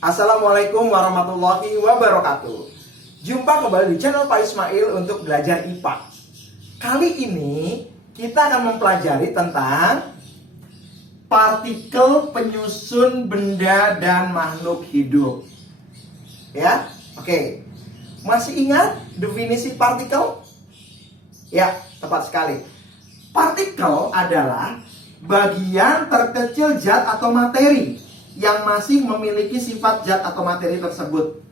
Assalamualaikum warahmatullahi wabarakatuh. Jumpa kembali di channel Pak Ismail untuk belajar IPA. Kali ini kita akan mempelajari tentang partikel penyusun benda dan makhluk hidup. Ya, oke. Masih ingat definisi partikel? Ya, tepat sekali. Partikel adalah bagian terkecil zat atau materi yang masih memiliki sifat zat atau materi tersebut.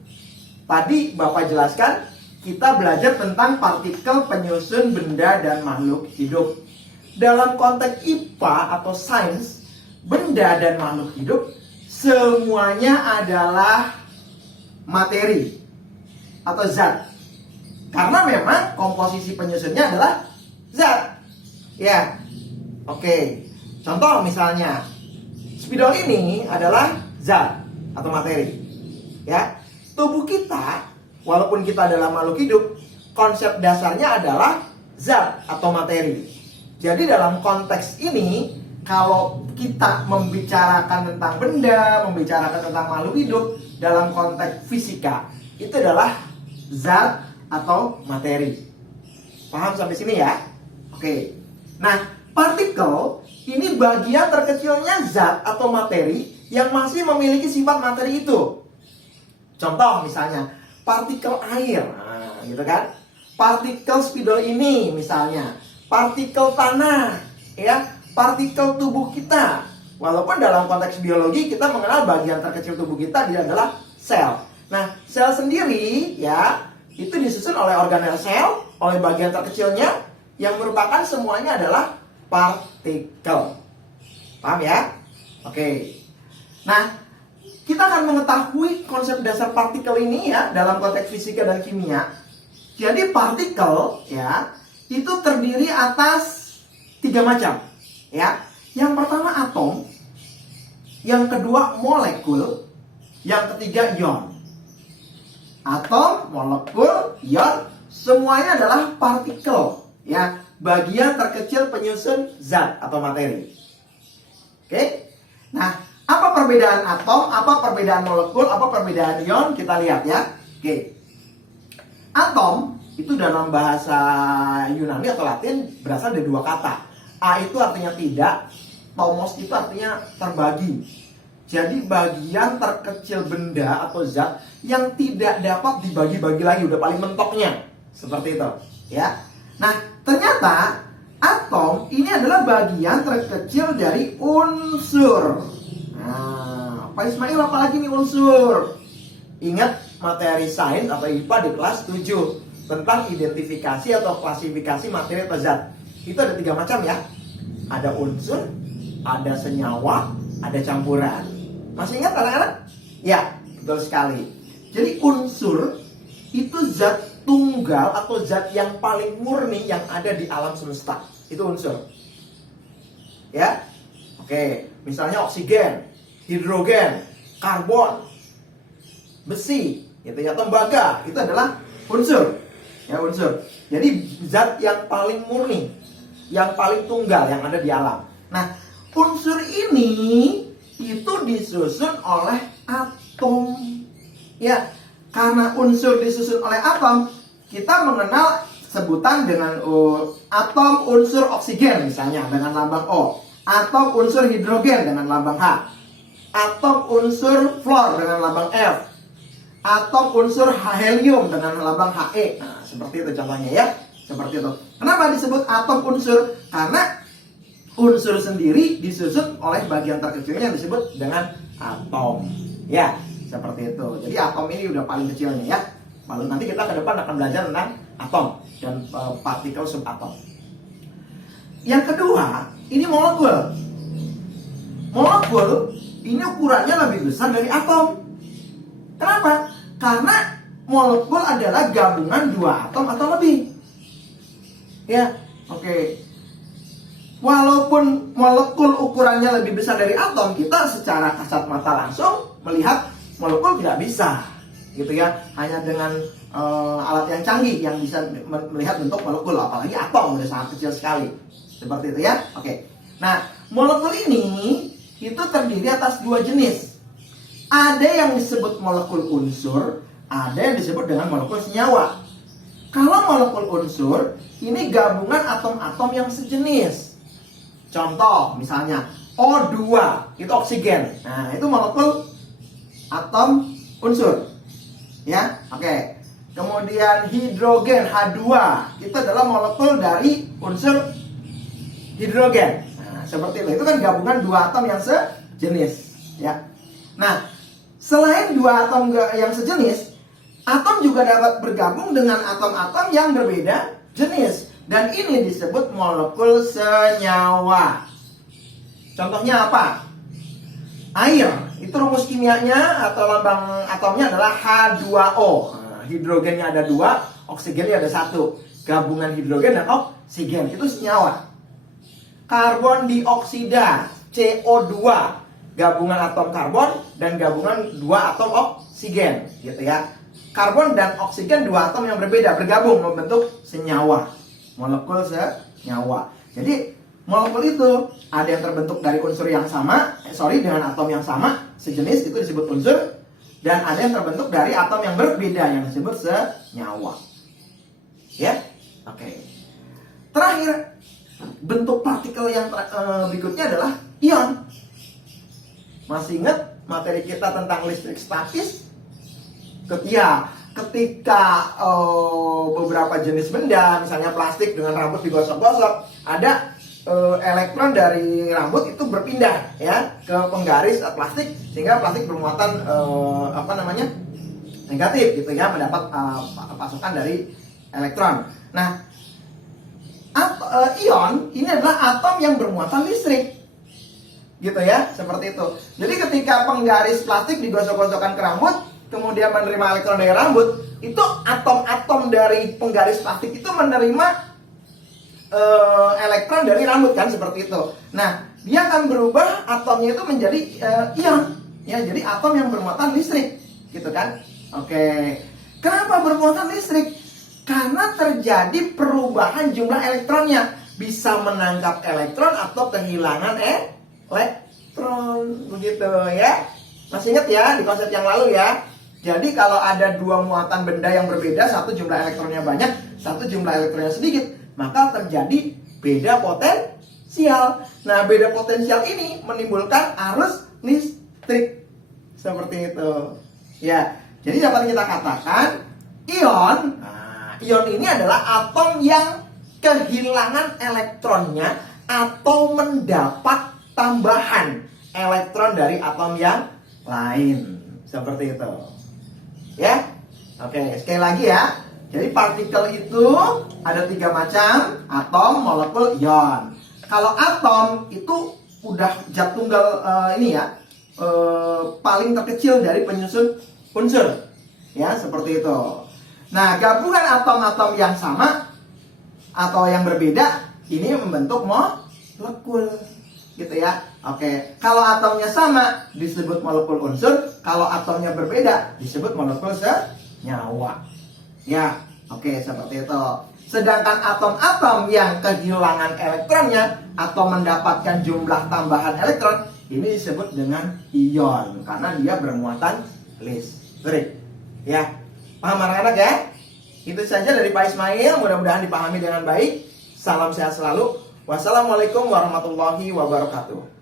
Tadi Bapak jelaskan, kita belajar tentang partikel penyusun benda dan makhluk hidup. Dalam konteks IPA atau sains, benda dan makhluk hidup semuanya adalah materi atau zat. Karena memang komposisi penyusunnya adalah zat. Ya, oke. Contoh misalnya, spidol ini adalah zat atau materi. Ya, tubuh kita, walaupun kita adalah makhluk hidup, konsep dasarnya adalah zat atau materi. Jadi dalam konteks ini, kalau kita membicarakan tentang benda, membicarakan tentang makhluk hidup dalam konteks fisika, itu adalah zat atau materi. Paham sampai sini ya? Oke. Nah, partikel ini bagian terkecilnya zat atau materi yang masih memiliki sifat materi itu. Contoh misalnya, partikel air, nah, gitu kan? Partikel spidol ini misalnya, partikel tanah, ya, partikel tubuh kita. Walaupun dalam konteks biologi kita mengenal bagian terkecil tubuh kita dia adalah sel. Nah, sel sendiri ya, itu disusun oleh organel sel, oleh bagian terkecilnya yang merupakan semuanya adalah partikel. Paham ya? Oke. Nah, kita akan mengetahui konsep dasar partikel ini ya dalam konteks fisika dan kimia. Jadi partikel ya itu terdiri atas 3 macam ya. Yang pertama atom, yang kedua molekul, yang ketiga ion. Atom, molekul, ion semuanya adalah partikel ya, bagian terkecil penyusun zat atau materi. Oke. Nah, apa perbedaan atom, apa perbedaan molekul, apa perbedaan ion? Kita lihat ya. Oke. Atom itu dalam bahasa Yunani atau Latin berasal dari 2 kata. A itu artinya tidak, tomos itu artinya terbagi. Jadi bagian terkecil benda atau zat yang tidak dapat dibagi-bagi lagi, udah paling mentoknya. Seperti itu, ya. Nah, ternyata atom ini adalah bagian terkecil dari unsur. Nah, Pak Ismail apalagi nih unsur? Ingat materi sains atau IPA di kelas 7 tentang identifikasi atau klasifikasi materi atau zat. Itu ada 3 macam ya. Ada unsur, ada senyawa, ada campuran. Masih ingat anak-anak? Ya, betul sekali. Jadi unsur itu zat tunggal atau zat yang paling murni yang ada di alam semesta. Itu unsur. Ya. Oke, misalnya oksigen, hidrogen, karbon, besi, itu ya, tembaga, itu adalah unsur. Ya, unsur. Jadi zat yang paling murni, yang paling tunggal yang ada di alam. Nah, unsur ini itu disusun oleh atom. Ya, karena unsur disusun oleh atom, kita mengenal sebutan dengan atom unsur oksigen misalnya dengan lambang O, atom unsur hidrogen dengan lambang H, atom unsur fluor dengan lambang F, atom unsur helium dengan lambang He. Nah, seperti itu contohnya ya. Seperti itu. Kenapa disebut atom unsur? Karena unsur sendiri disusun oleh bagian terkecilnya yang disebut dengan atom. Ya, seperti itu. Jadi atom ini udah paling kecilnya ya. Lalu nanti kita ke depan akan belajar tentang atom dan partikel subatom. Yang kedua, ini molekul. Molekul ini ukurannya lebih besar dari atom. Kenapa? Karena molekul adalah gabungan 2 atom atau lebih. Ya, oke. Walaupun molekul ukurannya lebih besar dari atom, kita secara kasat mata langsung melihat molekul tidak bisa, gitu ya. Hanya dengan alat yang canggih yang bisa melihat bentuk molekul, apalagi atom udah sangat kecil sekali. Seperti itu ya. Oke. Nah, molekul ini itu terdiri atas 2 jenis. Ada yang disebut molekul unsur, ada yang disebut dengan molekul senyawa. Kalau molekul unsur, ini gabungan atom-atom yang sejenis. Contoh, misalnya O2, itu oksigen. Nah, itu molekul atom unsur. Ya, oke. Kemudian hidrogen H2, itu adalah molekul dari unsur hidrogen. Nah, seperti itu kan gabungan dua atom yang sejenis, ya. Nah, selain dua atom yang sejenis, atom juga dapat bergabung dengan atom-atom yang berbeda jenis, dan ini disebut molekul senyawa. Contohnya apa? Air, itu rumus kimianya atau lambang atomnya adalah H2O. Hidrogennya ada 2, oksigennya ada 1. Gabungan hidrogen dan oksigen itu senyawa. Karbon dioksida CO2, gabungan atom karbon dan gabungan 2 atom oksigen, gitu ya. Karbon dan oksigen 2 atom yang berbeda bergabung membentuk senyawa, molekul senyawa. Jadi molekul itu ada yang terbentuk dari unsur yang sama, dengan atom yang sama, sejenis, itu disebut unsur. Dan ada yang terbentuk dari atom yang berbeda yang disebut senyawa. Ya, oke. Terakhir, bentuk partikel yang berikutnya adalah ion. Masih ingat materi kita tentang listrik statis? Ketika beberapa jenis benda, misalnya plastik dengan rambut digosok-gosok, ada elektron dari rambut itu berpindah ya ke penggaris plastik, sehingga plastik bermuatan negatif gitu ya, mendapat pasokan dari elektron. Nah, ion ini adalah atom yang bermuatan listrik, gitu ya, seperti itu. Jadi ketika penggaris plastik digosok-gosokkan ke rambut, kemudian menerima elektron dari rambut, itu atom-atom dari penggaris plastik itu menerima elektron dari rambut, kan, seperti itu. Nah, dia akan berubah atomnya itu menjadi ion, ya, jadi atom yang bermuatan listrik, gitu kan? Oke. Kenapa bermuatan listrik? Karena terjadi perubahan jumlah elektronnya, bisa menangkap elektron atau kehilangan elektron, begitu ya. Masih ingat ya di konsep yang lalu ya? Jadi kalau ada dua muatan benda yang berbeda, satu jumlah elektronnya banyak, satu jumlah elektronnya sedikit, maka terjadi beda potensial. Nah, beda potensial ini menimbulkan arus listrik. Seperti itu. Ya, jadi dapat kita katakan ion. Nah, ion ini adalah atom yang kehilangan elektronnya atau mendapat tambahan elektron dari atom yang lain. Seperti itu. Ya. Oke, sekali lagi ya. Jadi partikel itu ada 3 macam, atom, molekul, ion. Kalau atom itu udah zat tunggal paling terkecil dari penyusun unsur, ya, seperti itu. Nah, gabungan atom-atom yang sama atau yang berbeda ini membentuk molekul, gitu ya. Oke, kalau atomnya sama disebut molekul unsur, kalau atomnya berbeda disebut molekul senyawa. Ya, oke, seperti itu. Sedangkan atom-atom yang kehilangan elektronnya atau mendapatkan jumlah tambahan elektron, ini disebut dengan ion karena dia bermuatan listrik. Ya, paham anak-anak ya? Itu saja dari Pak Ismail, mudah-mudahan dipahami dengan baik. Salam sehat selalu. Wassalamualaikum warahmatullahi wabarakatuh.